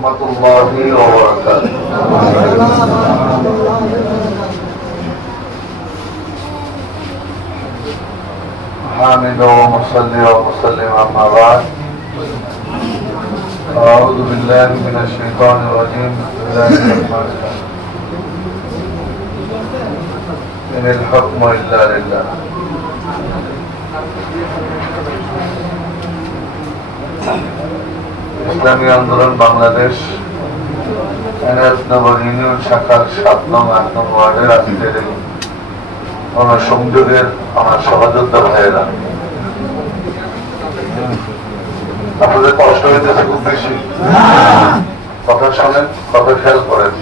ورحمة الله وبركاته. حامد ومصلي ومسلم أما بعد. أعوذ بالله من الشيطان الرجيم. بسم الله الرحمن إن الحكم إلا لله. ইসলামী আন্দোলন বাংলাদেশ শাখার সাত নং আট নং ওয়ার্ডের আজকের এই গণসংযোগের আমার সহযোদ্ধা ভাইয়েরা। আপনাদের কষ্ট হইতেছে খুব বেশি। কথা শোনেন, কথা খেয়াল করেন।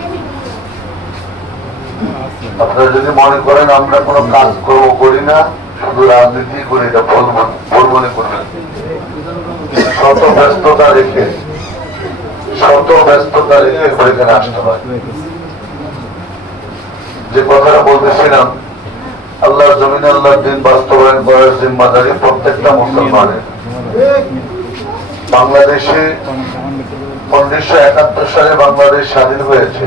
আপনারা যদি মনে করেন আমরা কোনো কাজ করব করি না, শুধু রাজনীতি করি, এটা ভুল মনে করবেন। শত ব্যস্ততা রেখে, শত ব্যস্ততা রেখে এখানে আসতে হয়। যে কথাটা বলতেছিলাম আল্লাহ জমিন আল্লাহর দিন বাস্তবায়ন করার জিম্মাদারি প্রত্যেকটা মুসলমানের। বাংলাদেশে উনিশশো একাত্তর সালে বাংলাদেশ স্বাধীন হয়েছে।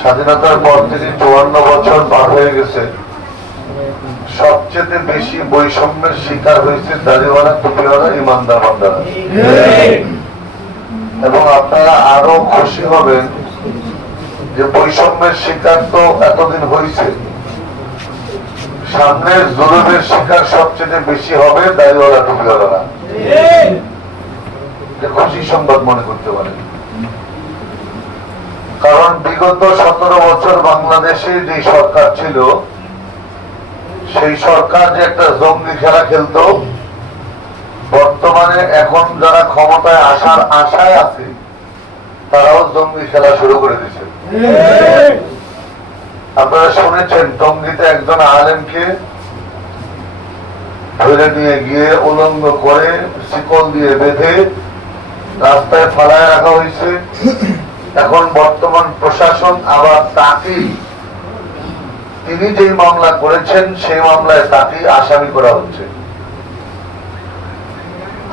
স্বাধীনতার পর তিনি চুয়ান্ন বছর পার হয়ে গেছে। সবচেয়ে বেশি বৈষম্যের শিকার হয়েছে দাড়িওয়ালা, টুপিওয়ালা, ইমানদার বান্দারা। এবং আপনারা আরও খুশি হবেন যে বৈষম্যের শিকার তো এতদিন হয়েছে। সামনের জুলুমের শিকার সবচেয়ে বেশি হবে দাড়িওয়ালা টুপিওয়ালা খুশি সংবাদ মনে করতে পারেন। কারণ বিগত সতেরো বছর বাংলাদেশে যে সরকার ছিল সেই সরকার যে একটা জঙ্গি খেলা খেলতো, বর্তমানে এখন যারা ক্ষমতায় আসার আশায় আছে, তারাও জঙ্গি খেলা শুরু করে দিচ্ছে আপনারা শুনেছেন, টঙ্গিতে একজন আলেমকে ধরে নিয়ে গিয়ে উলঙ্গ করে শিকল দিয়ে বেঁধে রাস্তায় ফালায় রাখা হয়েছে। এখন বর্তমান প্রশাসন আবার তাকে তিনি যেই মামলা করেছেন, সেই মামলায় তাকে আসামি করা হচ্ছে।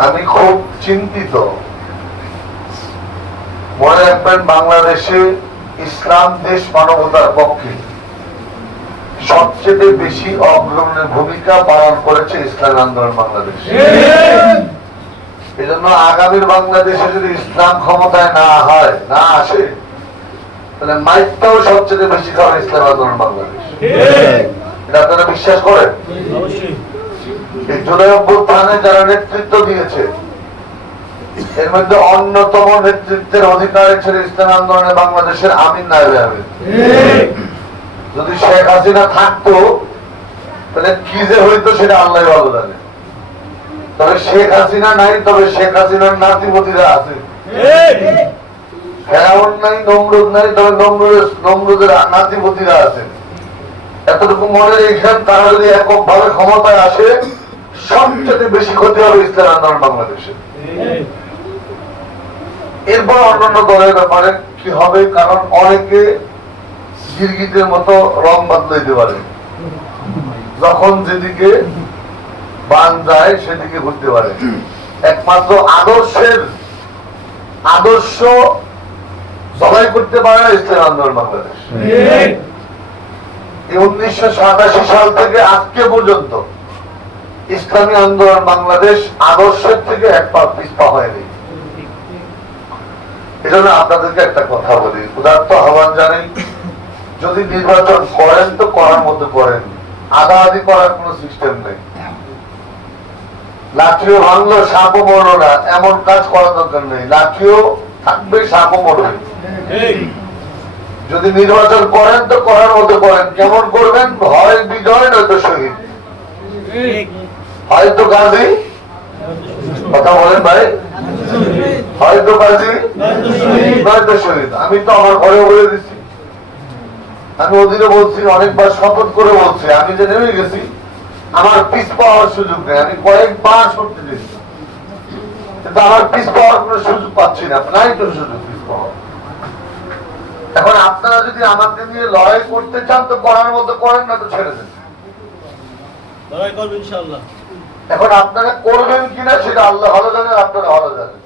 আমি খুব চিন্তিত। মনে রাখবেন, বাংলাদেশে ইসলাম দেশ মানবতার পক্ষে সবচেয়ে বেশি অগ্রণী ভূমিকা পালন করেছে ইসলাম আন্দোলন বাংলাদেশ। এজন্য জন্য আগামীর বাংলাদেশে যদি ইসলাম ক্ষমতায় না হয়, না আসে তাহলে মাইকটাও সবচেয়ে বেশি খাবে ইসলাম আন্দোলন বাংলাদেশ। এটা আপনারা বিশ্বাস করেন? এই জুলাই অভ্যুত্থানে যারা নেতৃত্ব দিয়েছে এর মধ্যে অন্যতম নেতৃত্বের অধিকারী ছিল ইসলাম আন্দোলনে বাংলাদেশের আমিন নাইবে আমিন যদি শেখ হাসিনা থাকতো তাহলে কি যে হইতো সেটা আল্লাহ ভালো জানে। তবে শেখ হাসিনা নাই তবে শেখ হাসিনার নাতিপতিরা আছে। ফেরাউন নাই নমরুদ নাই তবে নমরুদের নমরুদের নাতিপতিরা আছে এতটুকু মনে রেখেন, তারা যদি একক ভাবে ক্ষমতায় আসে, সবচেয়ে বেশি ক্ষতি হবে ইসলাম আন্দোলন বাংলাদেশে। এরপর অন্যান্য দলের ব্যাপারে কি হবে? কারণ অনেকে গিরগিটের মতো রং বদলাইতে পারে। যখন যেদিকে বান যায়, সেদিকে ঘুরতে পারে। একমাত্র আদর্শের আদর্শ সবাই করতে পারে না ইসলাম আন্দোলন বাংলাদেশ। উনিশশো সাতাশি সাল থেকে আজকে পর্যন্ত ইসলামী আন্দোলন বাংলাদেশ আদর্শের থেকে এক পা পিছপা হয়নি। এজন্য আপনাদেরকে একটা কথা বলি উদার্ত আহ্বান জানাই, যদি নির্বাচন করেন তো করার মধ্যে করেন আধা আধি করার কোন সিস্টেম নেই। লাঠিও ভাঙলো, সাপও মরলো না, এমন কাজ করার দরকার নেই। লাঠিও থাকবে, সাপও মরবে। যদি নির্বাচন করেন তো করার মতো করেন। কেমন করবেন? হয় বিজয় নয়তো শহীদ। হয়তো গান্ধী? কথা বলেন ভাই। হয়তো গান্ধী? নয়তো শহীদ। আমি তো আমার ঘরে বলে দিচ্ছি। আমি ওদিকে বলছি অনেকবার শপথ করে বলছি। আমি যে নেমে গেছি আমার পিস পাওয়ার সুযোগ নেই। আমি কয়েকবার সত্যি দিচ্ছি কিন্তু আমার পিস পাওয়ার কোনো সুযোগ পাচ্ছি না। নাই তো সুযোগ পিস পাওয়ার। এখন আপনারা যদি আমাকে নিয়ে লড়াই করতে চান তো করার মতো করেন না তো ছেড়ে দেন। লড়াই করব ইনশাল্লাহ এখন আপনারা করবেন কিনা সেটা আল্লাহ ভালো জানেন আপনারা ভালো জানেন।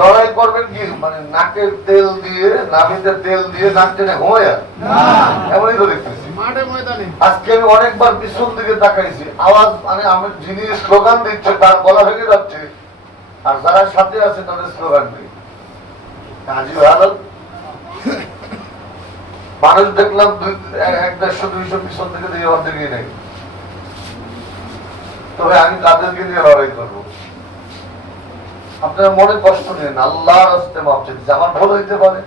লড়াই করবেন কি? মানে নাকের তেল দিয়ে নাভিতে তেল দিয়ে নাক টেনে হয়ে এমনই তো দেখতেছি। আজকে আমি অনেকবার পিছন দিকে তাকাইছি। আওয়াজ মানে আমি যিনি স্লোগান দিচ্ছে তার গলা ভেঙে যাচ্ছে। আর যারা সাথে আছে তাদের স্লোগান নেই মানুষ দেখলাম দুইশো থেকে দিয়ে অর্ধেকই নেই। তবে আমি তাদেরকে লড়াই করব। আপনার মনে কষ্ট নেন, আল্লাহর আমার ভুল হইতে পারে,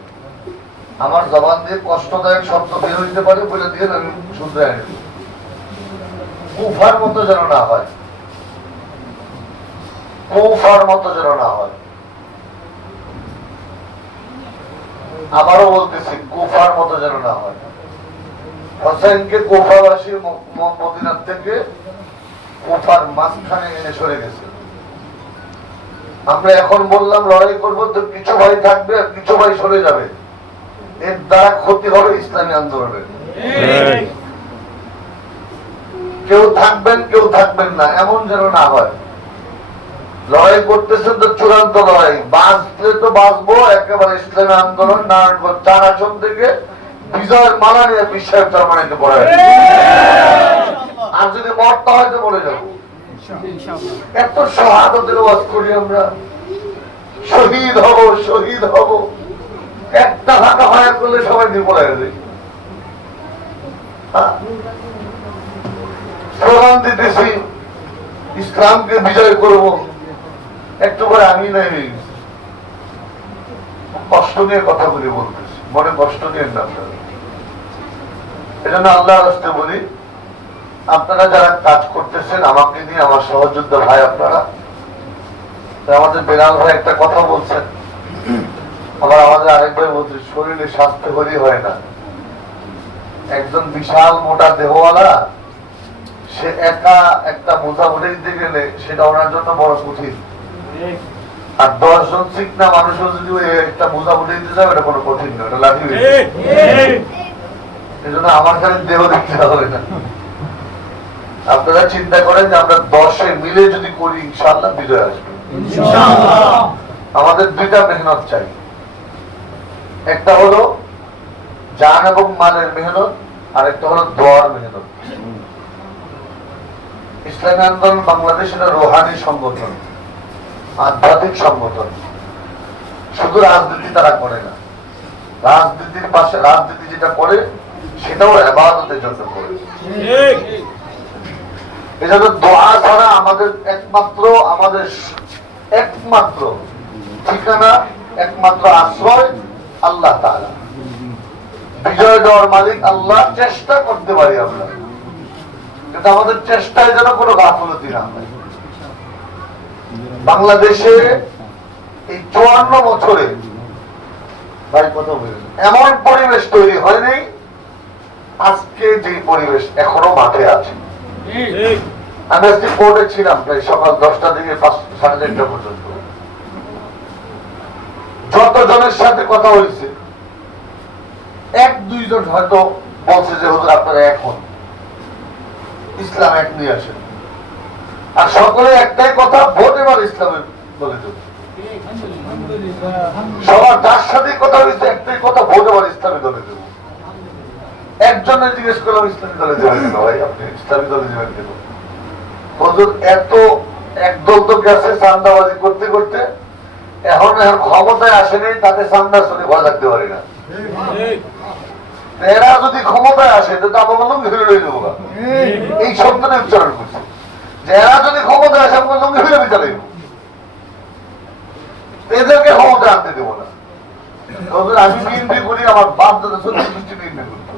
আমার জবান দিয়ে কষ্টদায়ক শব্দ বের হইতে পারে বলে দিয়ে আমি শুনতে আনি কুফার মতো যেন না হয়। কুফার মতো যেন না হয়। আবারও বলতেছি কুফার মতো যেন না হয়। হোসেনকে কুফাবাসী মদিনার থেকে কুফার মাঝখানে এনে সরে গেছে। আমরা এখন বললাম লড়াই করব তো কিছু ভাই থাকবে আর কিছু ভাই সরে যাবে। এর দ্বারা ক্ষতি হবে ইসলামী আন্দোলনের। কেউ থাকবেন কেউ থাকবেন না এমন যেন না হয়। লড়াই করতেছেন তো চূড়ান্ত লড়াই। বাঁচলে তো বাঁচবো, একেবারে ইসলামী আন্দোলন, নারায়ণগঞ্জ চার আসন থেকে বিজয়ের মালা নিয়ে বিশ্বের জার্মানিতে পড়ে আর যদি মরতে হয় তো মরে যাব। এত সহাদতের ওয়াজ করি আমরা। শহীদ হব শহীদ হব। একটা ফাঁকা ফাঁকা করলে সবাই বিপদে যাবে হ্যাঁ? স্লোগান দিতেছি, ইসলামকে বিজয় করব। একটু করে আমি নাই হয়ে গেছি। কষ্ট নিয়ে কথা বলি বলতেছি। মনে কষ্ট নিয়ে না আপনারা। এজন্য রাস্তে বলি, আপনারা যারা কাজ করতেছেন, আমাকে নিয়ে, আমার সহযোদ্ধা ভাই আপনারা আমাদের বেলাল ভাই একটা কথা বলছেন। আবার আমাদের আরেক ভাই বলছে, শরীরে স্বাস্থ্য হলেই হয় না। একজন বিশাল মোটা দেহওয়ালা, সে একা একটা বোঝা উঠে দিতে গেলে সেটা ওনার জন্য বড় কঠিন। আর জন চিকনা মানুষও যদি ওই একটা বোঝা উঠে দিতে যায় ওটা কোনো কঠিন নয় ওটা লাঠি এই জন্য আমার খালি দেহ দেখতে হবে না। আপনারা চিন্তা করেন যে আমরা দশে মিলে যদি করি ইনশাল্লাহ বিজয় আসবে। আমাদের দুইটা মেহনত চাই। একটা হলো জান এবং মালের মেহনত আর একটা হলো দোয়ার মেহনত। ইসলামী আন্দোলন বাংলাদেশ এটা রোহানি সংগঠন। আধ্যাত্মিক সংগঠন। শুধু রাজনীতি তারা করে না। রাজনীতির পাশে রাজনীতি যেটা করে সেটাও আবাদতের জন্য করে। এজন্য দোয়া ছাড়া আমাদের একমাত্র আমাদের একমাত্র ঠিকানা একমাত্র আশ্রয় আল্লাহ তাআলা। বিজয় দেওয়ার মালিক আল্লাহ চেষ্টা করতে পারি আমরা। কিন্তু আমাদের চেষ্টায় যেন কোনো গাফলতি না হয়। বাংলাদেশে এই চুয়ান্ন বছরে ভাই কথা বলবেন এমন পরিবেশ তৈরি হয়নি আজকে যে পরিবেশ এখনও মাঠে আছে। আমি আজকে কোর্টে ছিলাম প্রায় সকাল দশটা থেকে পাঁচ সাড়ে চারটা পর্যন্ত। যত যতজনের সাথে কথা হয়েছে এক দুইজন হয়তো বলছে যে হুজুর আপনারা এখন ইসলাম এক নিয়ে আসেন। আর সকলে একটাই কথা, ভোট এবার ইসলামের বলে দেব। সবার যার সাথে কথা হয়েছে একটাই কথা, ভোট এবার ইসলামী দলে দেব। একজনের জিজ্ঞেস করলাম, ইসলামী দলে কেন ভাই? আপনি ইসলামী দলে দেবেন কেন? হুজুর, এত একদল তো গেছে চান্দাবাজি করতে করতে। এখন এখন ক্ষমতায় আসেনি তাতে চান্দা শুনে ভয় থাকতে পারি না। এরা যদি ক্ষমতায় আসে, তো আমার লুঙ্গি ফেলে রয়ে গা। এই শব্দটা উচ্চারণ করছে। এরা যদি ক্ষমতায় আসে, আমরা লুঙ্গি ফেলে বিচারে এদেরকে ক্ষমতায় আনতে দেবো না। আমি বিএনপি করি, আমার বাপ দাদা সত্যি সত্যি বিএনপি করতো।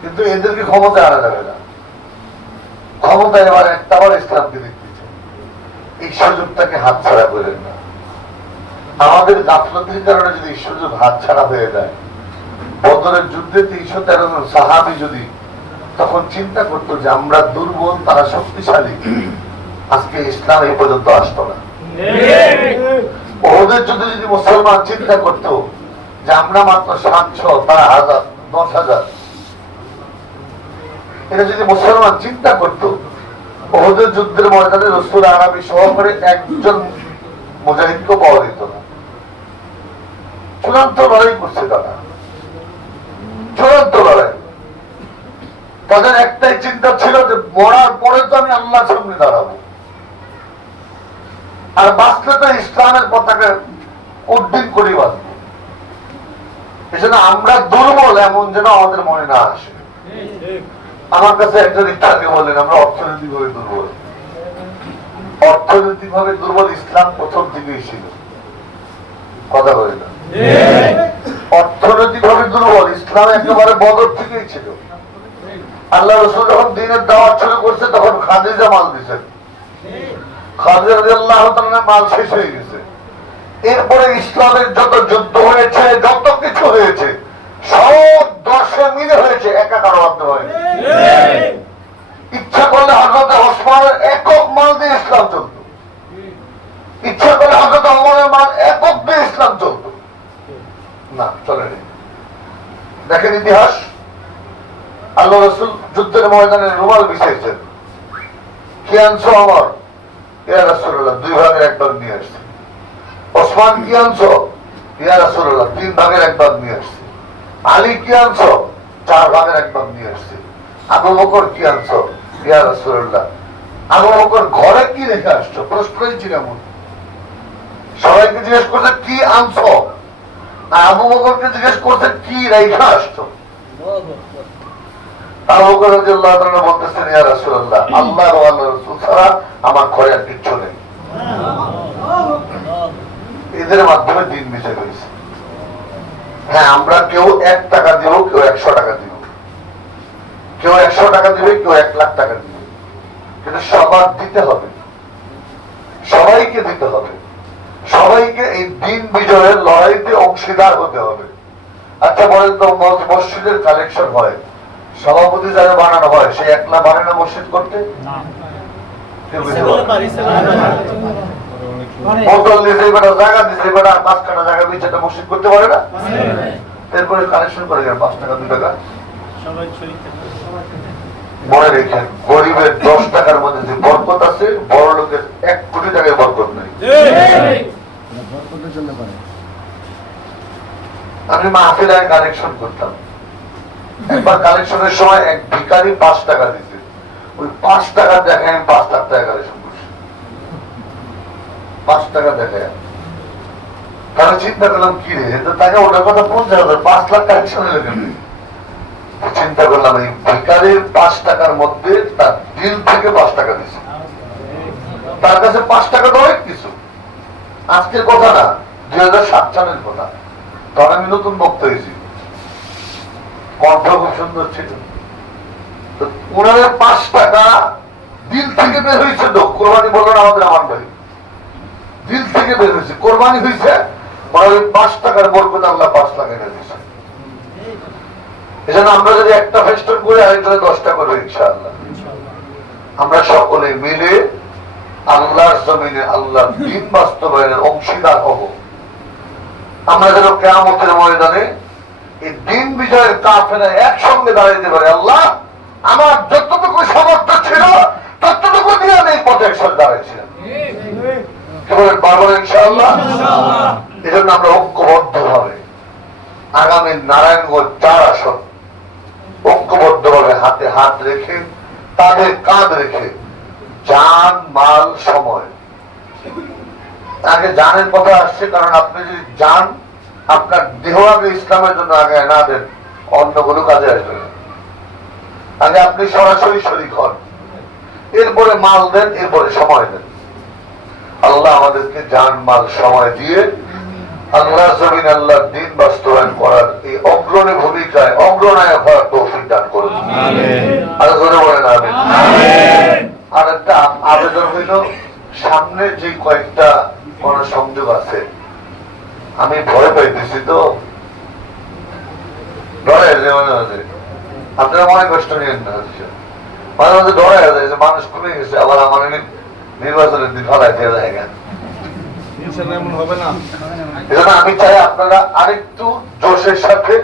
কিন্তু এদেরকে ক্ষমতায় আনা যাবে না। ক্ষমতা এবার একটা আবার দেখতেছে এই সুযোগটাকে হাত ছাড়া করেন না। আমাদের গাফলতির কারণে যদি সুযোগ হাত ছাড়া হয়ে যায়, বদরের যুদ্ধে তিনশো তেরো জন সাহাবি যদি তখন চিন্তা করতো যে আমরা দুর্বল, তারা শক্তিশালী। আজকে ইসলাম এই পর্যন্ত আসতো না। ওদের যদি যদি মুসলমান চিন্তা করতো যে আমরা মাত্র সাতশো, তারা হাজার, দশ হাজার। এটা যদি মুসলমান চিন্তা করতো ওহদের যুদ্ধের ময়দানে রসুল আরবি সহকারে একজন মুজাহিদকে পাওয়া দিত না। চূড়ান্ত লড়াই করছে তারা। চূড়ান্ত লড়াই। তাদের একটাই চিন্তা ছিল যে মরার পরে তো আমি আল্লাহ সামনে দাঁড়াবো। আর বাঁচলে তো ইসলামের পতাকা উড্ডীন করি বাঁচবো এজন্য আমরা দুর্বল এমন যেন আমাদের মনে না আসে। আমার কাছে একজন ইত্যাদি বললেন আমরা অর্থনৈতিক ভাবে দুর্বল। অর্থনৈতিক ভাবে দুর্বল ইসলাম প্রথম দিকেই ছিল। কথা বলে না। অর্থনৈতিক ভাবে দুর্বল ইসলাম একেবারে বদর থেকেই ছিল। আল্লাহ রসুল যখন দিনের দাওয়াত শুরু করছে, তখন খাদিজা মাল মাল শেষ হয়ে গেছে। এরপরে ইসলামের যত যুদ্ধ হয়েছে, যত কিছু হয়েছে, সব দশে মিলে হয়েছে একা কারও হয়নি। ইচ্ছা করলে হজরত ওসমানের একক মাল দিয়ে ইসলাম চলত। ইচ্ছা করলে হজরত অমরের মাল একক দিয়ে ইসলাম চলত। না, চলেনি। দেখেন ইতিহাস। আল্লাহ রসুল যুদ্ধের ময়দানে রুমাল বিছিয়েছেন। কি আনছো আমার? ইয়া রাসূলুল্লাহ, দুই ভাগের এক ভাগ নিয়ে আসছে। ওসমান কি ইয়া রাসূলুল্লাহ, তিন ভাগের এক ভাগ নিয়ে আসছে। আলী চার ভাগের এক ভাগ নিয়ে আসছে। আবু বকর কি ইয়া রাসূলুল্লাহ। আবু বকর ঘরে কি রেখে আসছো? প্রশ্নই ছিল এমন সবাইকে জিজ্ঞেস করছে, কি আনছো? আবু বকরকে জিজ্ঞেস করছে, কি রেখে আসছো? হ্যাঁ কেউ এক লাখ টাকা দিবে। কিন্তু সবার দিতে হবে। সবাইকে দিতে হবে। সবাইকে এই দিন বিজয়ের লড়াইতে অংশীদার হতে হবে। আচ্ছা বলেন তো, মস- মসজিদের কালেকশন হয়। সভাপতি যারা বানানো হয় সে একলা বানায় না। মসজিদ করতে কেউ বুঝতে পারে না। বোতল দিছে বেটা জায়গা দিছে পাঁচ কাটা জায়গা দিচ্ছে মসজিদ করতে পারে না? এরপরে কালেকশন করে গেল পাঁচ টাকা দু টাকা। মনে রেখেন গরিবের দশ টাকার মধ্যে যে বরকত আছে বড় লোকের এক কোটি টাকায় বরকত নেই। আমি মাহফিলায় কানেকশন করতাম। একবার কালেকশনের সময় এক ভিকারি পাঁচ টাকা দিতে। ওই পাঁচ টাকা দেখায় আমি পাঁচ লাখ টাকা কালেকশন করছি। পাঁচ টাকা দেখায় তাহলে চিন্তা করলাম, কি রে তাকে ওটার কথা পঞ্চাশ হাজার পাঁচ লাখ কালেকশন এলো কেন? চিন্তা করলাম, এই ভিকারির পাঁচ টাকার মধ্যে তার দিল থেকে পাঁচ টাকা দিছে। তার কাছে পাঁচ টাকা তো অনেক কিছু। আজকের কথা না দুই হাজার সাত সালের কথা। তখন আমি নতুন বক্তা হয়েছি। কণ্ঠ ছিল। ওনাদের পাঁচ টাকা দিল থেকে বের হয়েছে কোরবানি আমাদের আমার ভাই দিল থেকে বের হয়েছে। কোরবানি হয়েছে ওনাদের পাঁচ টাকার পাঁচ এনে দিয়েছে আমরা যদি একটা ফেস্টন করে আরেকজনে দশটা করব, ইনশাআল্লাহ। আমরা সকলে মিলে আল্লাহর জমিনে আল্লাহ দিন বাস্তবায়নের অংশীদার হব। আমরা যেন কেয়ামতের ময়দানে এই দিন বিজয়ের কাফেরা একসঙ্গে দাঁড়াইতে পারে আল্লাহ। আমার যতটুকু সামর্থ্য ছিল ততটুকু দিয়ে আমি এই পথে একসাথে দাঁড়াইছিলাম। আমরা ঐক্যবদ্ধ ভাবে আগামী নারায়ণগঞ্জ চার আসন ঐক্যবদ্ধ ভাবে হাতে হাত রেখে তাদের কাঁধ রেখে যান মাল সময়। আগে জানের কথা আসছে কারণ আপনি যদি যান আপনার দেহ আগে ইসলামের জন্য আগে না দেন অন্য কোনো কাজে আসবে আগে আপনি সরাসরি শরিক হন। এরপরে মাল দেন এরপরে সময় দেন। আল্লাহ আমাদেরকে যান মাল সময় দিয়ে আল্লাহ জমিন আল্লাহ দিন বাস্তবায়ন করার এই অগ্রণী ভূমিকায় অগ্রনায়ক হওয়ার তৌফিক দান করুন। আর জোরে বলেন আর একটা আবেদন হইল সামনে যে কয়েকটা কোন সংযোগ আছে আমি ভয় পাইতেছি তো। ডরাই যায় মাঝে মাঝে। আপনারা মনে কষ্ট নিয়েন না হচ্ছে। মাঝে মাঝে ডরাই যায় যে মানুষ কমে গেছে আবার আমার নির্বাচনের দিন ফলাই দিয়ে যায় কেন? ইনশাল্লাহ এমন হবে না। এজন্য আমি চাই আপনারা আরেকটু জোশের সাথে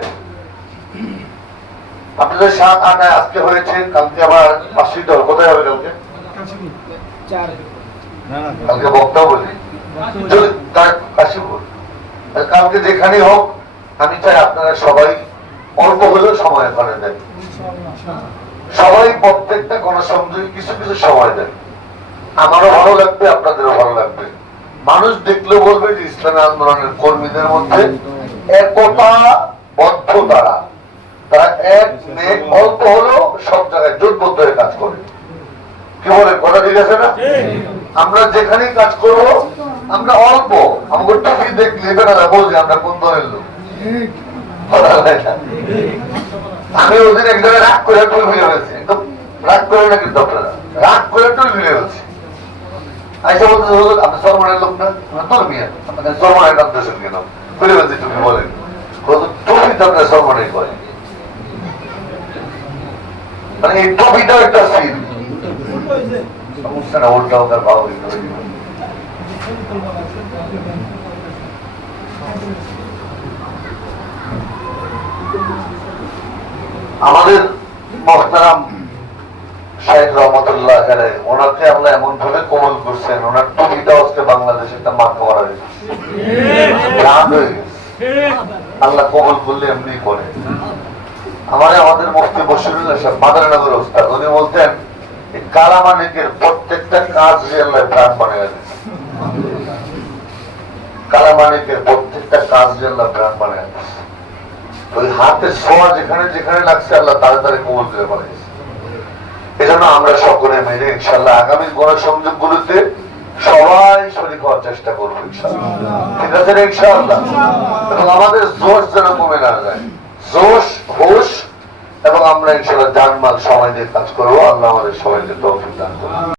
আপনাদের সাত আজকে হয়েছে কালকে আবার পাঁচটি দল। কোথায় হবে কালকে? না না কালকে বক্তা বলি। যদি তার কাশিপুর। কালকে যেখানেই হোক, আমি চাই আপনারা সবাই অল্প হলেও সময় এখানে দেন। সবাই প্রত্যেকটা গণসংযোগে কিছু কিছু সময় দেন। আমারও ভালো লাগবে, আপনাদেরও ভালো লাগবে। মানুষ দেখলেও বলবে যে ইসলামী আন্দোলনের কর্মীদের মধ্যে একতা বদ্ধ তারা তারা এক অল্প হলেও সব জায়গায় জোটবদ্ধ হয়ে কাজ করে। কি বলে কথা ঠিক আছে না? আমরা যেখানেই কাজ করব আমরা অল্প। আমাকে টুপি দেখলে বলছি আমরা কোন দলের লোক। আমি ওদিন এক জায়গায় রাগ করে টুল ভিড়ে হয়েছি একদম রাগ করে না কিন্তু আপনারা। রাগ করে টুল ভিড়ে হয়েছি আইসা বলতে হলো আপনি সরমানের লোক না? আমরা তোর মিয়া। আপনাকে সরমানের নাম দেশেন কেন? খুলে বলছি তুমি বলেন টুপি তো আপনার সরমানের মানে এই টুপিটাও একটা সিন। সমস্যা না উল্টা হইতে হবে। আমাদের মহতারাম শাহেদ রহমতুল্লাহ ওনাকে আল্লাহ এমন ভাবে কোমল করছেন, ওনার টুপিটা আজকে বাংলাদেশে একটা মাথা মারা হয়ে গেছে। আল্লাহ কবল করলে এমনি করে। আমার আমাদের মুফতি বসিরুল্লাহ সাহেব মাদারনগর ওস্তাদ, উনি বলতেন কালামানিকের প্রত্যেকটা কাজ দিয়ে আল্লাহ প্রাণ বানিয়ে দিয়েছে কালামানিকের প্রত্যেকটা কাজ দিয়ে আল্লাহ প্রাণ বানিয়ে দিয়েছে ওই হাতের ছোঁয়া যেখানে যেখানে লাগছে, আল্লাহ তাড়াতাড়ি কবল করে বানিয়েছে এজন্য আমরা সকলে মিলে ইনশাল্লাহ আগামী গণসংযোগ গুলোতে সবাই শরীর হওয়ার চেষ্টা করব ইনশাল্লাহ ঠিক আছে ইনশাল্লাহ এবং আমাদের জোশ যেন কমে না যায়। জোশ, হোশ এবং আমরা ইনশাল্লাহ জানমাল সময় দিয়ে কাজ করব। আল্লাহ আমাদের সবাইকে তৌফিক দান করুন।